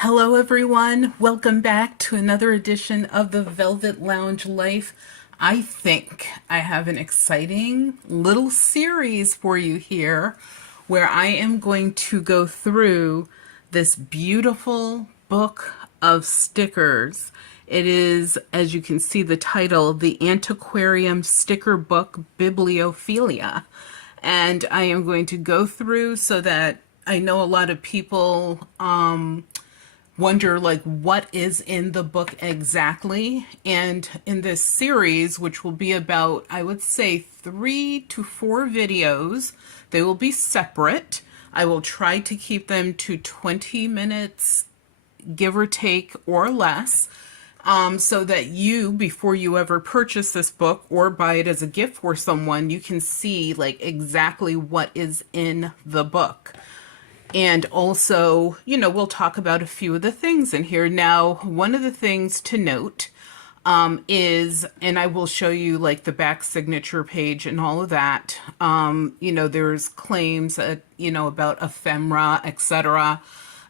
Hello, everyone. Welcome back to another edition of the Velvet Lounge Life. I think I have an exciting little series for you here where I am going to go through this beautiful book of stickers. It is, as you can see the title, the Antiquarian sticker book Bibliophilia. And I am going to go through so that I know a lot of people wonder like what is in the book exactly. And in this series, which will be about, I would say, 3 to 4 videos, they will be separate. I will try to keep them to 20 minutes, give or take, or less, so that you, before you ever purchase this book or buy it as a gift for someone, you can see like exactly what is in the book. And also, we'll talk about a few of the things in here. Now, one of the things to note is, and I will show you like the back signature page and all of that. There's claims that, about ephemera, etc.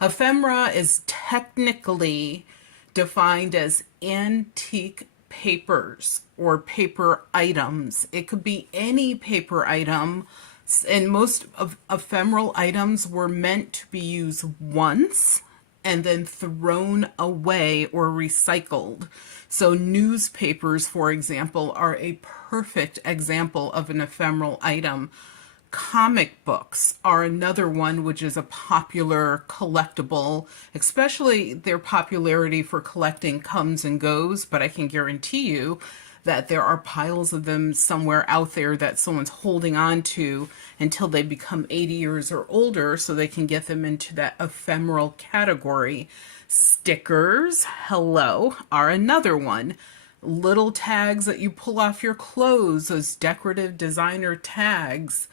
Ephemera is technically defined as antique papers or paper items. It could be any paper item. And most of ephemeral items were meant to be used once and then thrown away or recycled. So newspapers, for example, are a perfect example of an ephemeral item. Comic books are another one, which is a popular collectible, especially their popularity for collecting comes and goes, but I can guarantee you that there are piles of them somewhere out there that someone's holding on to until they become 80 years or older so they can get them into that ephemeral category. Stickers, hello, are another one. Little tags that you pull off your clothes, those decorative designer tags,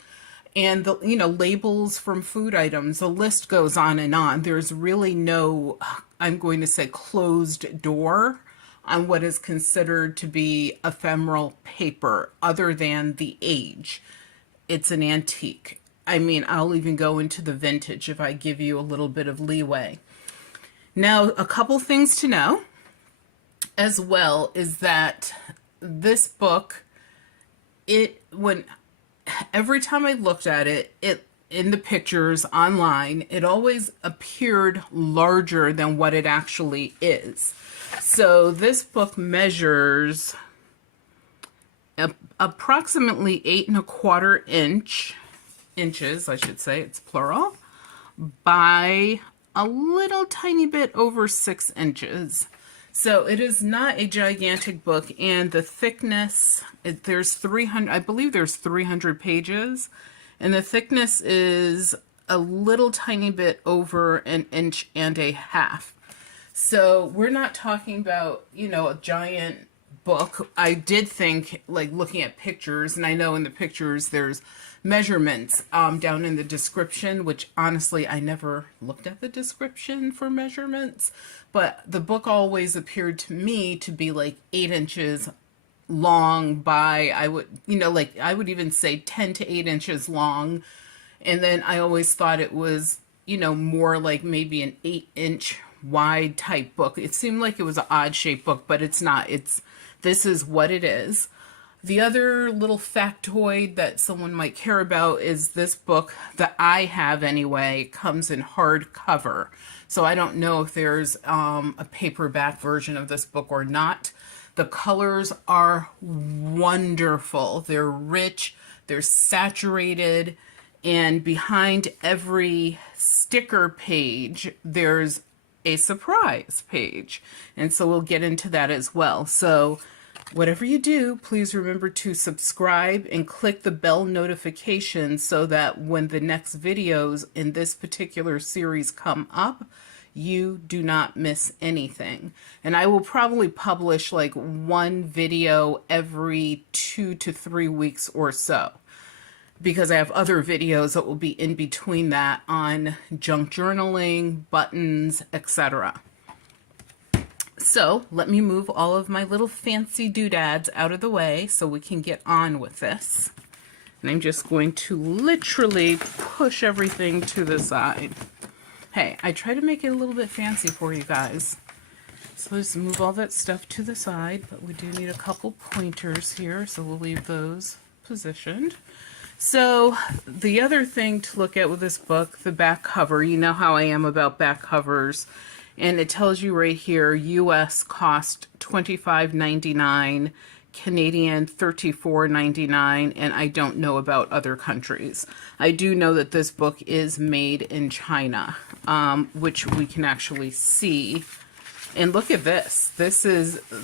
and the labels from food items. The list goes on and on. There's really no, I'm going to say, closed door on what is considered to be ephemeral paper other than the age. It's an antique. I mean, I'll even go into the vintage if I give you a little bit of leeway. Now, a couple things to know as well is that this book, every time I looked at it, in the pictures online, it always appeared larger than what it actually is. So this book measures approximately 8¼ inches, I should say, it's plural, by a little tiny bit over 6 inches. So it is not a gigantic book, and the thickness, there's 300, I believe there's 300 pages, and the thickness is a little tiny bit over 1.5 inches. So we're not talking about, a giant book. I did think, like, looking at pictures, and I know in the pictures there's measurements down in the description, which honestly I never looked at the description for measurements, but the book always appeared to me to be like 8 inches long by, I would even say 10 to 8 inches long. And then I always thought it was, more like maybe an 8-inch wide type book. It seemed like it was an odd shaped book, but it's not. This is what it is. The other little factoid that someone might care about is this book that I have anyway comes in hardcover. So I don't know if there's a paperback version of this book or not. The colors are wonderful. They're rich, they're saturated, and behind every sticker page, there's a surprise page. And so we'll get into that as well. So whatever you do, please remember to subscribe and click the bell notification so that when the next videos in this particular series come up, you do not miss anything. And I will probably publish like one video every 2 to 3 weeks or so, because I have other videos that will be in between that on junk journaling, buttons, etc. So let me move all of my little fancy doodads out of the way so we can get on with this. And I'm just going to literally push everything to the side. Hey, I try to make it a little bit fancy for you guys. So let's move all that stuff to the side, but we do need a couple pointers here, so we'll leave those positioned. So the other thing to look at with this book, the back cover, you know how I am about back covers, and it tells you right here, US cost $25.99, Canadian $34.99, and I don't know about other countries. I do know that this book is made in China, which we can actually see. And look at this.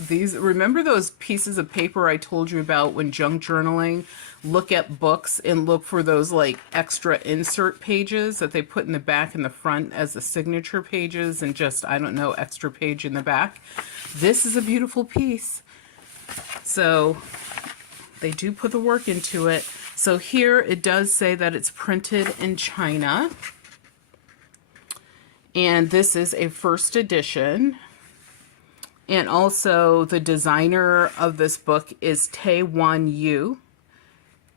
Remember those pieces of paper I told you about when junk journaling? Look at books and look for those like extra insert pages that they put in the back and the front as the signature pages and just, I don't know, extra page in the back. This is a beautiful piece. So they do put the work into it. So here it does say that it's printed in China. And this is a first edition. And also the designer of this book is Tae-Won Yu.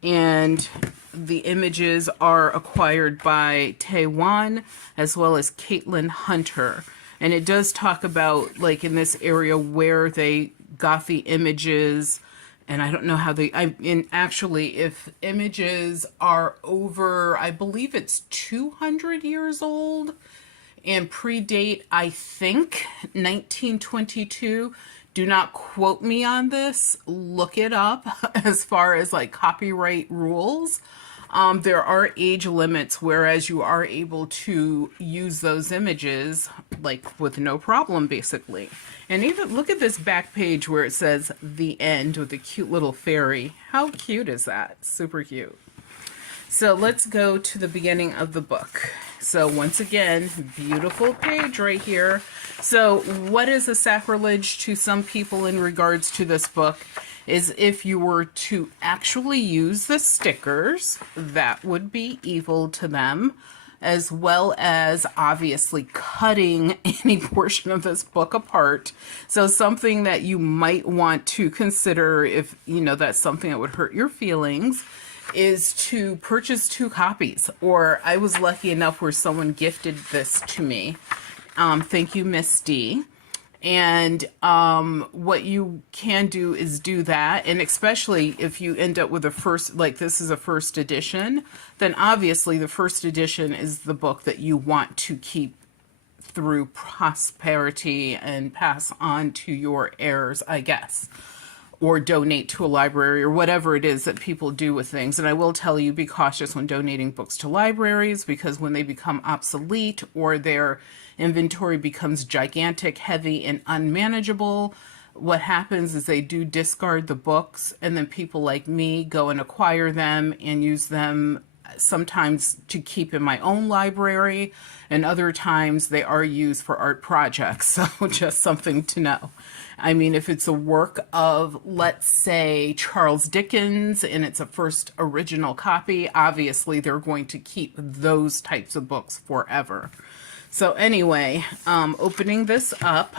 And the images are acquired by Tae-Won as well as Caitlin Hunter. And it does talk about, like, in this area where they got the images. And I don't know how actually, if images are over, I believe it's 200 years old and predate, I think, 1922. Do not quote me on this. Look it up as far as like copyright rules. There are age limits, whereas you are able to use those images like with no problem, basically. And even look at this back page where it says the end with the cute little fairy. How cute is that? Super cute. So let's go to the beginning of the book. So once again, beautiful page right here. So what is a sacrilege to some people in regards to this book is if you were to actually use the stickers, that would be evil to them, as well as obviously cutting any portion of this book apart. So something that you might want to consider if, you know, that's something that would hurt your feelings is to purchase 2 copies. Or I was lucky enough where someone gifted this to me. Thank you, Miss D. And what you can do is do that. And especially if you end up with a first, like this is a first edition, then obviously the first edition is the book that you want to keep through prosperity and pass on to your heirs, I guess, or donate to a library or whatever it is that people do with things. And I will tell you, be cautious when donating books to libraries, because when they become obsolete or their inventory becomes gigantic, heavy, and unmanageable, what happens is they do discard the books, and then people like me go and acquire them and use them sometimes to keep in my own library, and other times they are used for art projects. So just something to know. I mean, if it's a work of, let's say, Charles Dickens, and it's a first original copy, obviously they're going to keep those types of books forever. So anyway, opening this up,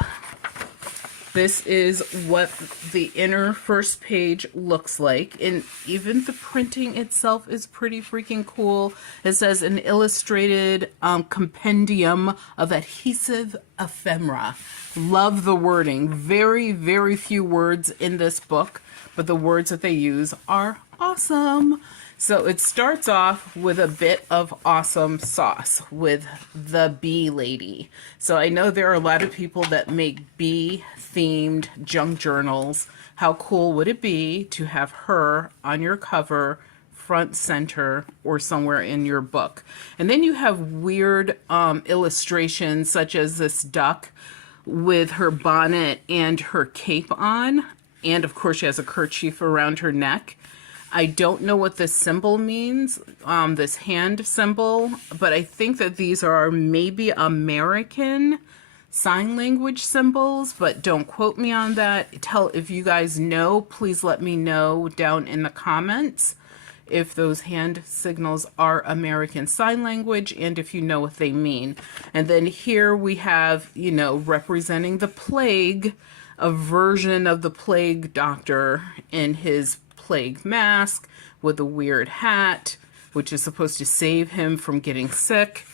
this is what the inner first page looks like. And even the printing itself is pretty freaking cool. It says an illustrated compendium of adhesive ephemera. Love the wording. Very, very few words in this book, but the words that they use are awesome. So it starts off with a bit of awesome sauce with the bee lady. So I know there are a lot of people that make bee themed junk journals. How cool would it be to have her on your cover, front, center, or somewhere in your book? And then you have weird illustrations such as this duck with her bonnet and her cape on. And of course she has a kerchief around her neck. I don't know what this symbol means, this hand symbol, but I think that these are maybe American sign language symbols, but don't quote me on that. If you guys know, please let me know down in the comments if those hand signals are American Sign Language and if you know what they mean. And then here we have, you know, representing the plague, a version of the plague doctor in his plague mask with a weird hat, which is supposed to save him from getting sick.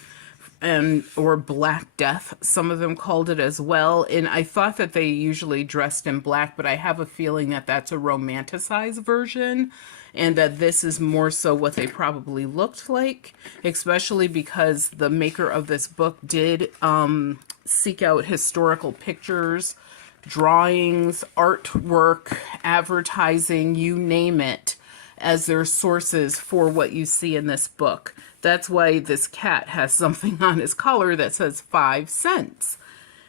and or Black Death, some of them called it as well. And I thought that they usually dressed in black, but I have a feeling that that's a romanticized version and that this is more so what they probably looked like, especially because the maker of this book did seek out historical pictures, drawings, artwork, advertising, you name it, as their sources for what you see in this book. That's why this cat has something on his collar that says 5 cents.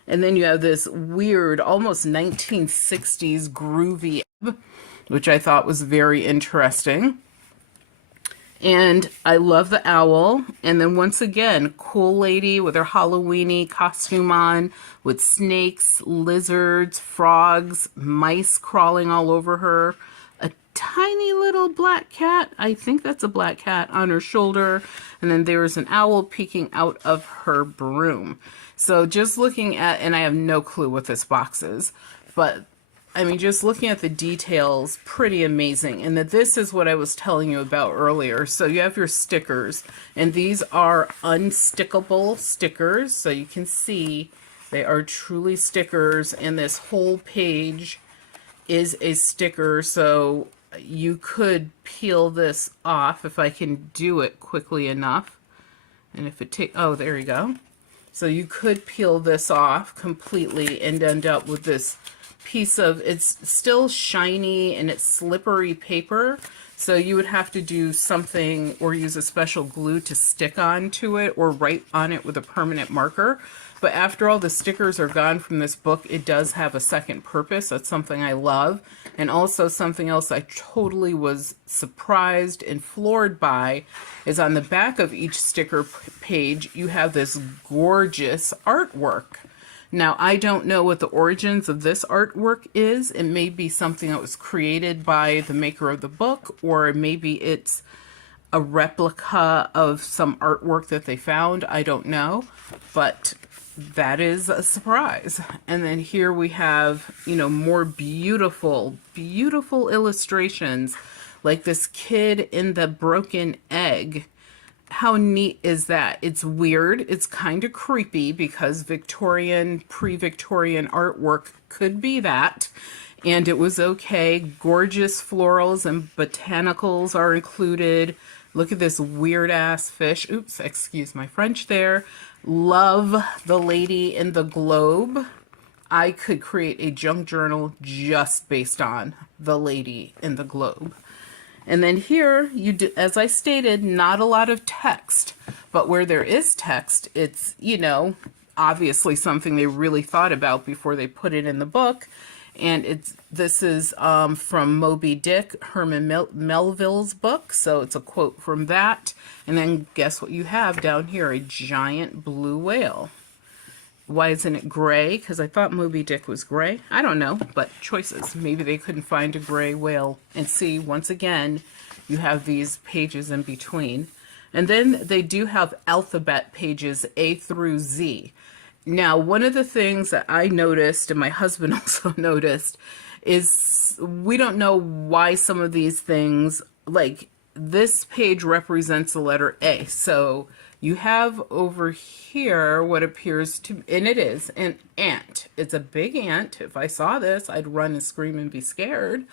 And then you have this weird, almost 1960s groovy, which I thought was very interesting. And I love the owl. And then once again, cool lady with her Halloweeny costume on with snakes, lizards, frogs, mice crawling all over her. A tiny little black cat, I think that's a black cat, on her shoulder. And then there's an owl peeking out of her broom. So just looking at, and I have no clue what this box is, but I mean, just looking at the details, pretty amazing. And that this is what I was telling you about earlier. So you have your stickers, and these are unstickable stickers. So you can see they are truly stickers, and this whole page is a sticker. So you could peel this off if I can do it quickly enough. And if it takes, oh, there you go. So you could peel this off completely and end up with this piece of, it's still shiny and it's slippery paper, so you would have to do something or use a special glue to stick onto it or write on it with a permanent marker. But after all the stickers are gone from this book, it does have a second purpose. That's something I love. And also something else I totally was surprised and floored by is on the back of each sticker page, you have this gorgeous artwork. Now, I don't know what the origins of this artwork is. It may be something that was created by the maker of the book, or maybe it's a replica of some artwork that they found. I don't know, but that is a surprise. And then here we have, you know, more beautiful, beautiful illustrations, like this kid in the broken egg. How neat is that? It's weird. It's kind of creepy because Victorian, pre-Victorian artwork could be that. And it was okay. Gorgeous florals and botanicals are included. Look at this weird ass fish. Oops, excuse my French there. Love the lady in the globe. I could create a junk journal just based on the lady in the globe. And then here, you do, as I stated, not a lot of text, but where there is text, it's, you know, obviously something they really thought about before they put it in the book. And this is from Moby Dick, Herman Melville's book, so it's a quote from that. And then guess what you have down here, a giant blue whale. Why isn't it gray? Because I thought Moby Dick was gray. I don't know, but choices. Maybe they couldn't find a gray whale. And see, once again, you have these pages in between. And then they do have alphabet pages A through Z. Now, one of the things that I noticed, and my husband also noticed, is we don't know why some of these things, like this page represents the letter A. So you have over here what appears to, and it is an ant. It's a big ant. If I saw this, I'd run and scream and be scared.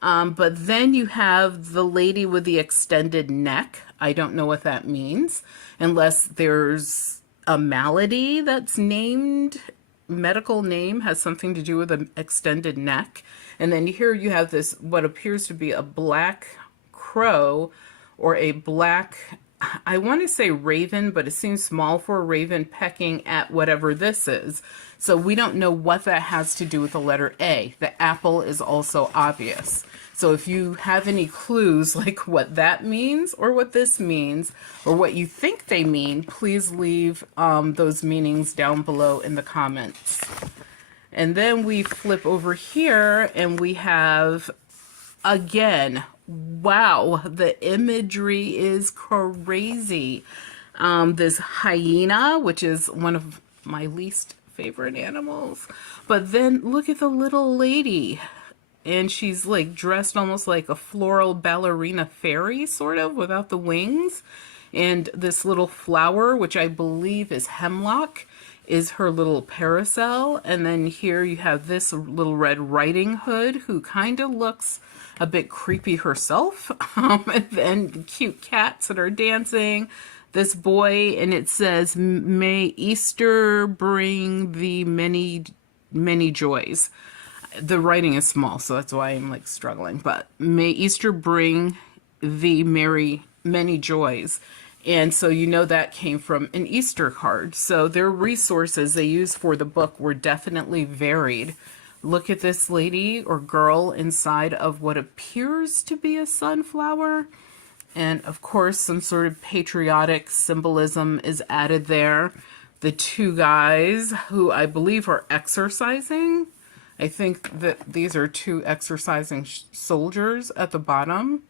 But then you have the lady with the extended neck. I don't know what that means, unless there's a malady that's named, medical name has something to do with an extended neck. And then here you have this, what appears to be a black crow or a black, I want to say raven, but it seems small for a raven, pecking at whatever this is. So we don't know what that has to do with the letter A. The apple is also obvious. So if you have any clues like what that means or what this means or what you think they mean, please leave those meanings down below in the comments. And then we flip over here and we have, again, wow, the imagery is crazy. This hyena, which is one of my least favorite animals. But then look at the little lady. And she's like dressed almost like a floral ballerina fairy, sort of, without the wings. And this little flower, which I believe is hemlock, is her little parasol. And then here you have this little Red Riding Hood, who kind of looks a bit creepy herself. And then cute cats that are dancing. This boy, and it says, "May Easter bring thee many, many joys." The writing is small, so that's why I'm like struggling. But may Easter bring thee many joys. And so you know that came from an Easter card. So their resources they used for the book were definitely varied. Look at this lady or girl inside of what appears to be a sunflower. And of course, some sort of patriotic symbolism is added there. The two guys who I believe are exercising. I think that these are two exercising soldiers at the bottom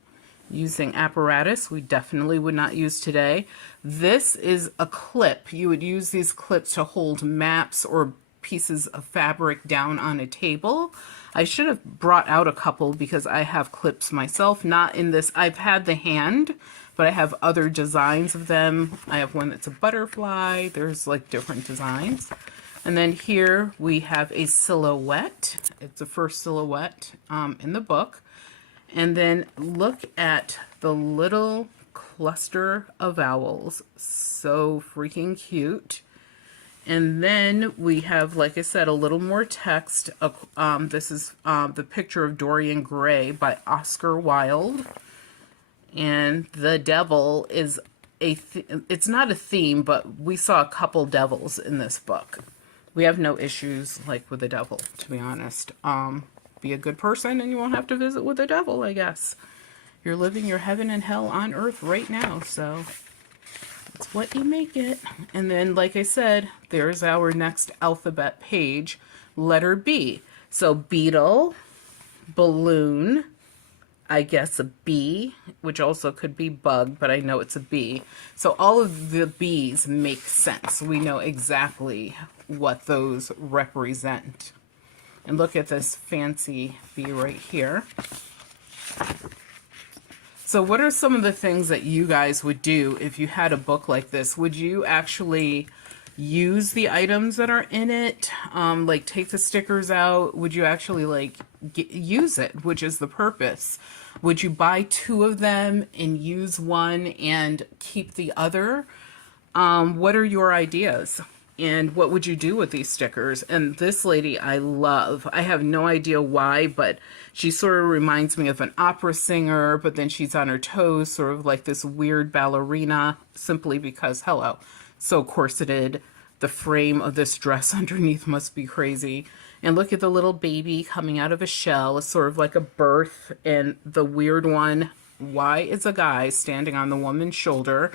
using apparatus we definitely would not use today. This is a clip. You would use these clips to hold maps or pieces of fabric down on a table. I should have brought out a couple because I have clips myself, not in this. I've had the hand, but I have other designs of them. I have one that's a butterfly. There's like different designs. And then here we have a silhouette. It's the first silhouette in the book. And then look at the little cluster of owls. So freaking cute. And then we have, like I said, a little more text. This is the picture of Dorian Gray by Oscar Wilde. And the devil is it's not a theme, but we saw a couple devils in this book. We have no issues like with the devil, to be honest. Be a good person and you won't have to visit with the devil, I guess. You're living your heaven and hell on earth right now, so it's what you make it. And then, like I said, there's our next alphabet page, letter B. So beetle, balloon, I guess a bee, which also could be bug, but I know it's a bee. So all of the bees make sense. We know exactly what those represent. And look at this fancy bee right here. So what are some of the things that you guys would do if you had a book like this? Would you actually use the items that are in it? Like take the stickers out? Would you actually like use it, which is the purpose? Would you buy two of them and use one and keep the other? What are your ideas? And what would you do with these stickers? And this lady I love. I have no idea why, but she sort of reminds me of an opera singer, but then she's on her toes, sort of like this weird ballerina, simply because, hello, so corseted. The frame of this dress underneath must be crazy. And look at the little baby coming out of a shell. It's sort of like a birth. And the weird one, why is a guy standing on the woman's shoulder?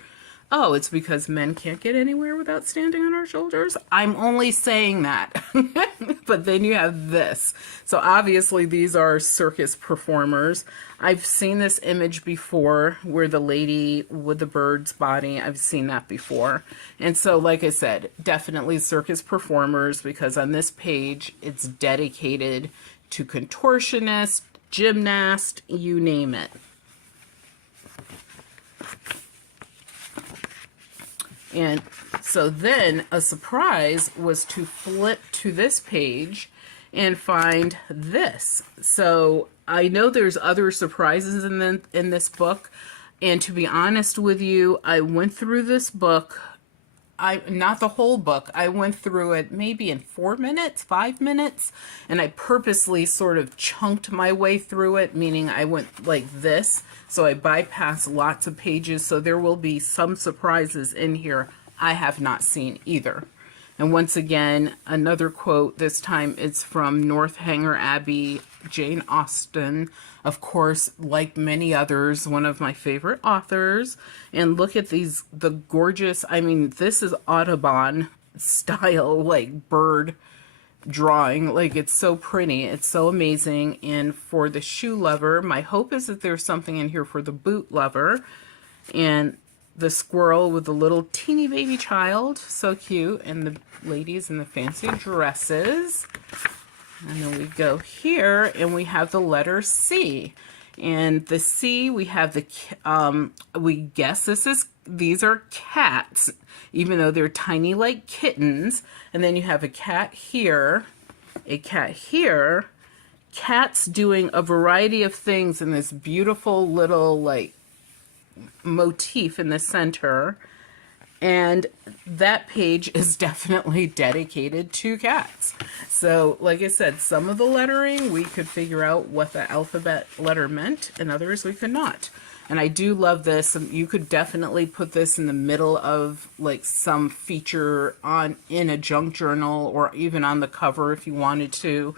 Oh, it's because men can't get anywhere without standing on our shoulders? I'm only saying that. But then you have this. So obviously these are circus performers. I've seen this image before where the lady with the bird's body, I've seen that before. And so, like I said, definitely circus performers, because on this page, it's dedicated to contortionist, gymnast, you name it. And so then a surprise was to flip to this page and find this. So I know there's other surprises in this book. And to be honest with you, I went through this book, not the whole book. I went through it maybe in 4 minutes, 5 minutes. And I purposely sort of chunked my way through it, meaning I went like this. So I bypassed lots of pages. So there will be some surprises in here I have not seen either. And once again, another quote, this time it's from Northanger Abbey, Jane Austen, of course, like many others, one of my favorite authors. And look at these, the gorgeous, I mean, this is Audubon style, like bird drawing. Like, it's so pretty. It's so amazing. And for the shoe lover, my hope is that there's something in here for the boot lover. And the squirrel with the little teeny baby child, so cute, and the ladies in the fancy dresses. And then we go here and we have the letter C. And the C, we have the, we guess this is these are cats, even though they're tiny like kittens. And then you have a cat here, a cat here, cats doing a variety of things in this beautiful little like motif in the center. And that page is definitely dedicated to cats. So, like I said, some of the lettering we could figure out what the alphabet letter meant, and others we could not. And I do love this. You could definitely put this in the middle of like some feature in a junk journal, or even on the cover if you wanted to.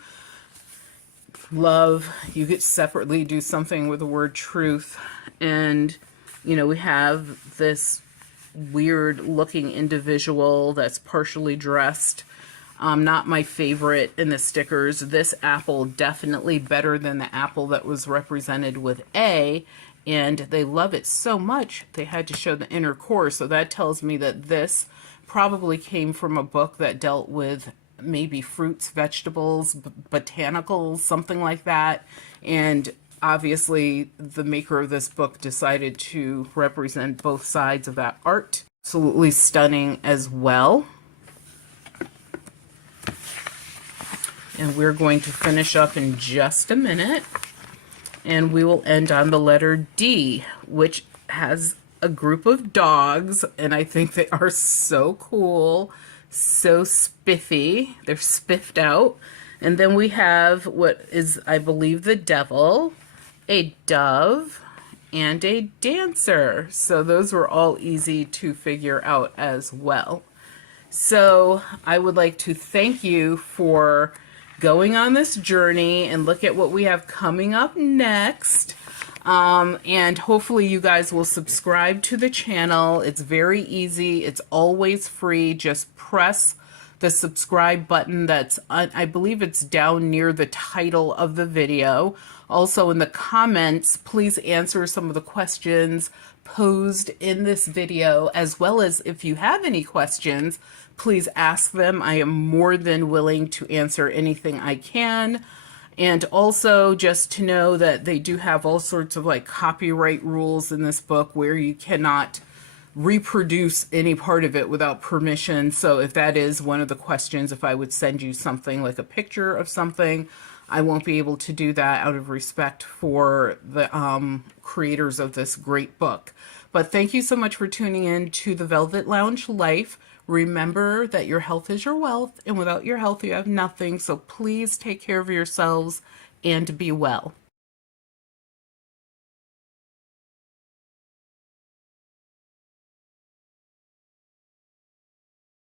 Love, you could separately do something with the word truth. And, you know, we have this weird looking individual that's partially dressed. Not my favorite in the stickers. This apple definitely better than the apple that was represented with A, and they love it so much they had to show the inner core. So that tells me that this probably came from a book that dealt with maybe fruits, vegetables, botanicals, something like that. And obviously, the maker of this book decided to represent both sides of that art. Absolutely stunning as well. And we're going to finish up in just a minute. And we will end on the letter D, which has a group of dogs. And I think they are so cool, so spiffy. They're spiffed out. And then we have what is, I believe, the devil, a dove, and a dancer. So those were all easy to figure out as well. So I would like to thank you for going on this journey and look at what we have coming up next. And hopefully you guys will subscribe to the channel. It's very easy. It's always free. Just press the subscribe button that's, I believe it's down near the title of the video. Also in the comments, please answer some of the questions posed in this video, as well as if you have any questions, please ask them. I am more than willing to answer anything I can. And also just to know that they do have all sorts of like copyright rules in this book where you cannot reproduce any part of it without permission. So if that is one of the questions, if I would send you something like a picture of something, I won't be able to do that out of respect for the creators of this great book. But thank you so much for tuning in to the Velvet Lounge Life. Remember that your health is your wealth, and without your health, you have nothing. So please take care of yourselves and be well.